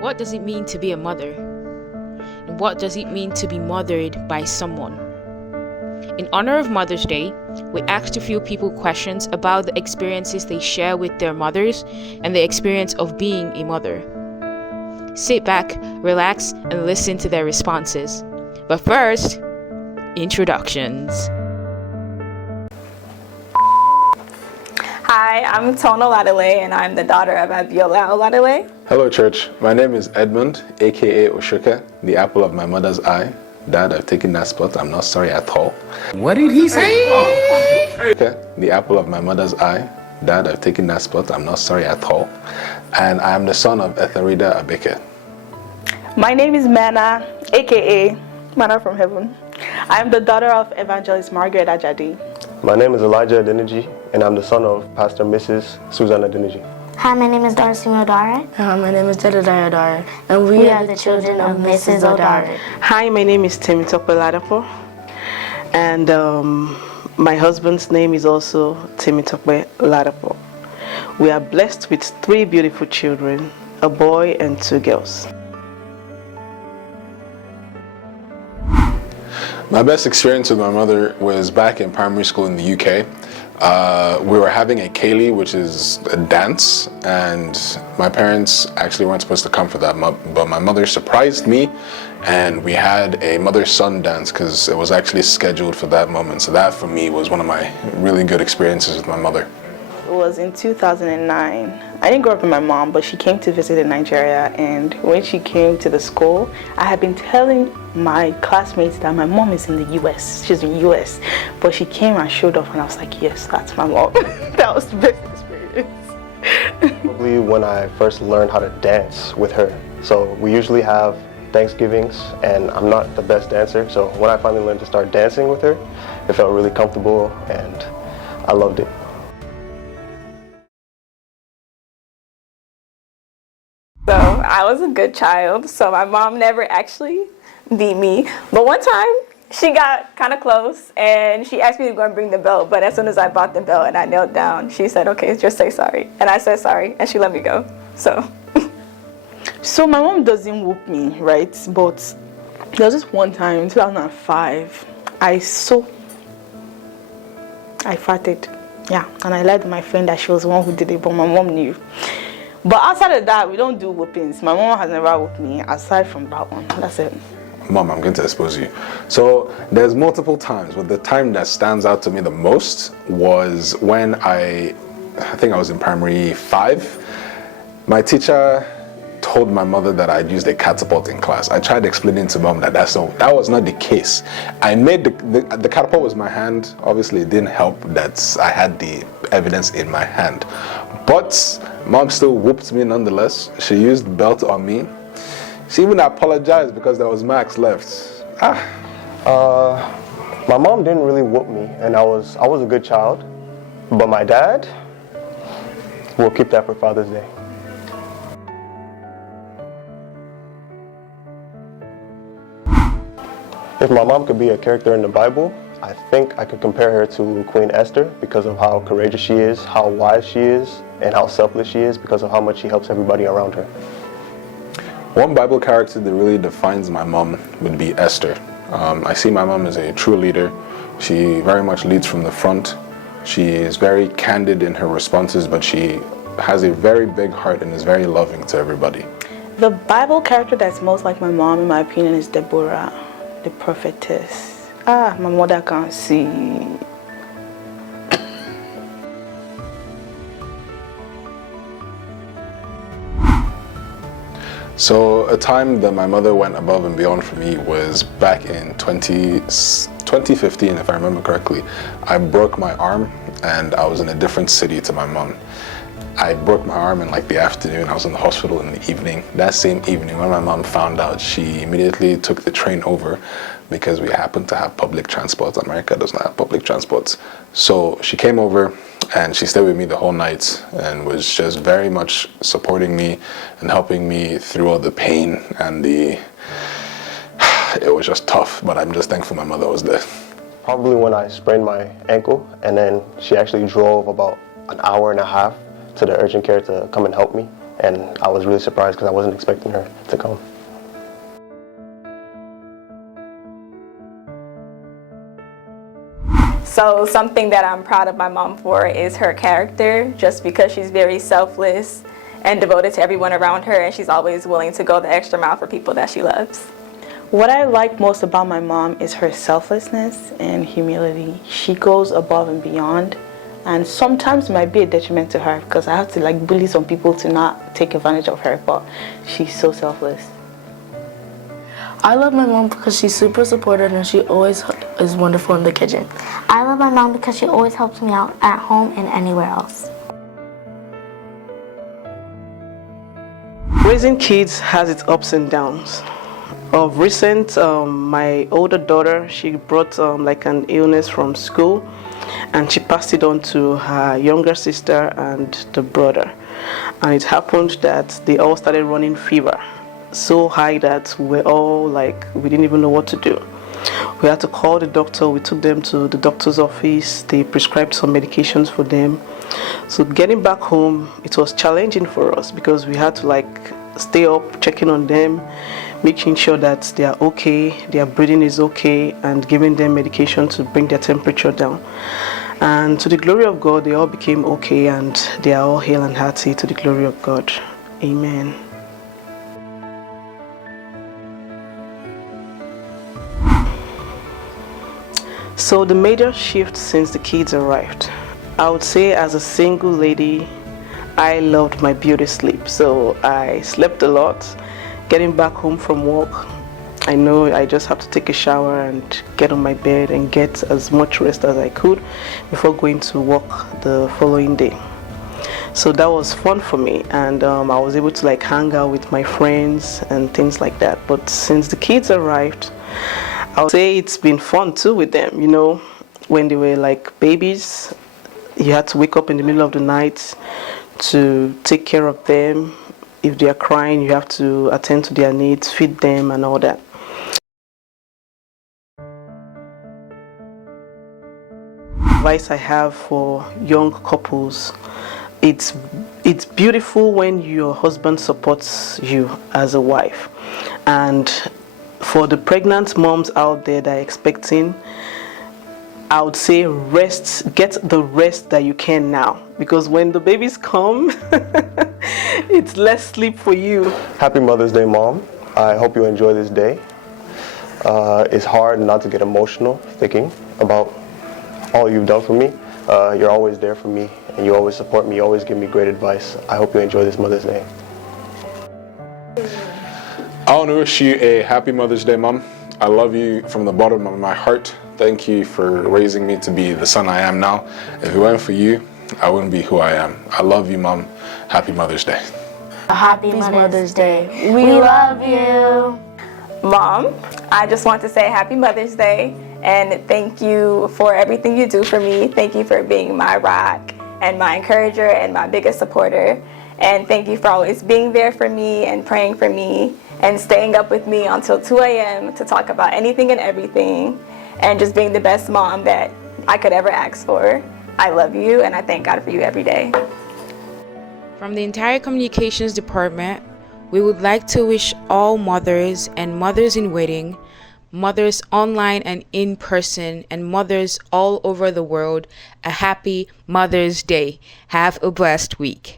What does it mean to be a mother? And what does it mean to be mothered by someone? In honor of Mother's Day, we asked a few people questions about the experiences they share with their mothers and the experience of being a mother. Sit back, relax, and listen to their responses. But first, introductions. Hi, I'm Tona Oladile, and I'm the daughter of Abiola Oladile. Hello, church. My name is Edmund, aka Oshoka, the apple of my mother's eye. Dad, I've taken that spot. I'm not sorry at all. What did he say? Okay, the apple of my mother's eye. Dad, I've taken that spot. I'm not sorry at all. And I am the son of Etherida Abeke. My name is Mana, aka Mana from Heaven. I'm the daughter of Evangelist Margaret Ajadi. My name is Elijah Adeniji, and I'm the son of Pastor Mrs. Susan Adeniji. Hi, my name is Darcy Odare. My name is Jedediah Odare, and we are the children of Mrs. Odare. Hi, my name is Temitope Ladapo, and my husband's name is also Temitope Ladapo. We are blessed with 3 beautiful children, a boy and 2 girls. My best experience with my mother was back in primary school in the UK. We were having a Kaylee, which is a dance, and my parents actually weren't supposed to come for that, but my mother surprised me, and we had a mother-son dance because it was actually scheduled for that moment. So that, for me, was one of my really good experiences with my mother. It was in 2009. I didn't grow up with my mom, but she came to visit in Nigeria, and when she came to the school, I had been telling my classmates that my mom is in the US. She's in the US. But she came and showed up, and I was like, yes, that's my mom. That was the best experience. Probably when I first learned how to dance with her. So we usually have Thanksgivings, and I'm not the best dancer. So when I finally learned to start dancing with her, it felt really comfortable, and I loved it. So I was a good child, so my mom never actually beat me. But one time, she got kind of close, and she asked me to go and bring the belt. But as soon as I bought the belt and I knelt down, she said, okay, just say sorry. And I said sorry, and she let me go. So my mom doesn't whoop me, right? But there was this one time in 2005, I farted. Yeah, and I lied to my friend that she was the one who did it, but my mom knew. But outside of that, we don't do whoopings. My mom has never whooped me aside from that one. That's it. Mom, I'm going to expose you. So there's multiple times, but the time that stands out to me the most was when I think I was in primary 5. My teacher told my mother that I'd used a catapult in class. I tried explaining to mom that that was not the case. I made the catapult was my hand. Obviously, it didn't help that I had the evidence in my hand. But mom still whooped me nonetheless. She used the belt on me. She even apologized because there was max left. My mom didn't really whoop me, and I was a good child. But my dad, we'll keep that for Father's Day. If my mom could be a character in the Bible, I think I could compare her to Queen Esther because of how courageous she is, how wise she is, and how selfless she is because of how much she helps everybody around her. One Bible character that really defines my mom would be Esther. I see my mom as a true leader. She very much leads from the front. She is very candid in her responses, but she has a very big heart and is very loving to everybody. The Bible character that's most like my mom, in my opinion, is Deborah, the prophetess. My mother can't see. So a time that my mother went above and beyond for me was back in 2015, if I remember correctly. I broke my arm and I was in a different city to my mom. I broke my arm in like the afternoon. I was in the hospital in the evening. That same evening, when my mom found out, she immediately took the train over because we happen to have public transport. America does not have public transport. So she came over and she stayed with me the whole night and was just very much supporting me and helping me through all the pain and it was just tough, but I'm just thankful my mother was there. Probably when I sprained my ankle, and then she actually drove about an hour and a half to the urgent care to come and help me. and I was really surprised because I wasn't expecting her to come. So something that I'm proud of my mom for is her character, just because she's very selfless and devoted to everyone around her, and she's always willing to go the extra mile for people that she loves. What I like most about my mom is her selflessness and humility. She goes above and beyond, and sometimes it might be a detriment to her because I have to like bully some people to not take advantage of her, but she's so selfless. I love my mom because she's super supportive and she always is wonderful in the kitchen. I love my mom because she always helps me out at home and anywhere else. Raising kids has its ups and downs. Of recent, my older daughter, she brought like an illness from school, and she passed it on to her younger sister and the brother. And it happened that they all started running fever so high that we were all like, we didn't even know what to do. We had to call the doctor. We took them to the doctor's office. They prescribed some medications for them. So getting back home, it was challenging for us because we had to like stay up, checking on them, making sure that they are okay, their breathing is okay, and giving them medication to bring their temperature down. And to the glory of God, they all became okay, and they are all hale and hearty to the glory of God. Amen. So the major shift since the kids arrived, I would say as a single lady, I loved my beauty sleep. So I slept a lot. Getting back home from work, I know I just have to take a shower and get on my bed and get as much rest as I could before going to work the following day. So that was fun for me, and I was able to like hang out with my friends and things like that. But since the kids arrived, I would say it's been fun too with them. You know, when they were like babies, you had to wake up in the middle of the night to take care of them. If they are crying, you have to attend to their needs, feed them and all that. Advice I have for young couples, it's beautiful when your husband supports you as a wife. And for the pregnant moms out there that are expecting, I would say get the rest that you can now, because when the babies come, it's less sleep for you. Happy Mother's Day, Mom. I hope you enjoy this day. It's hard not to get emotional thinking about all you've done for me. You're always there for me, and you always support me, you always give me great advice. I hope you enjoy this Mother's Day. I want to wish you a happy Mother's Day, Mom. I love you from the bottom of my heart. Thank you for raising me to be the son I am now. If it weren't for you, I wouldn't be who I am. I love you, Mom. Happy Mother's Day. Happy Mother's Day. We love you. Mom, I just want to say Happy Mother's Day, and thank you for everything you do for me. Thank you for being my rock and my encourager and my biggest supporter. And thank you for always being there for me and praying for me and staying up with me until 2 a.m. to talk about anything and everything, and just being the best mom that I could ever ask for. I love you, and I thank God for you every day. From the entire communications department, we would like to wish all mothers and mothers in waiting, mothers online and in person, and mothers all over the world a happy Mother's Day. Have a blessed week.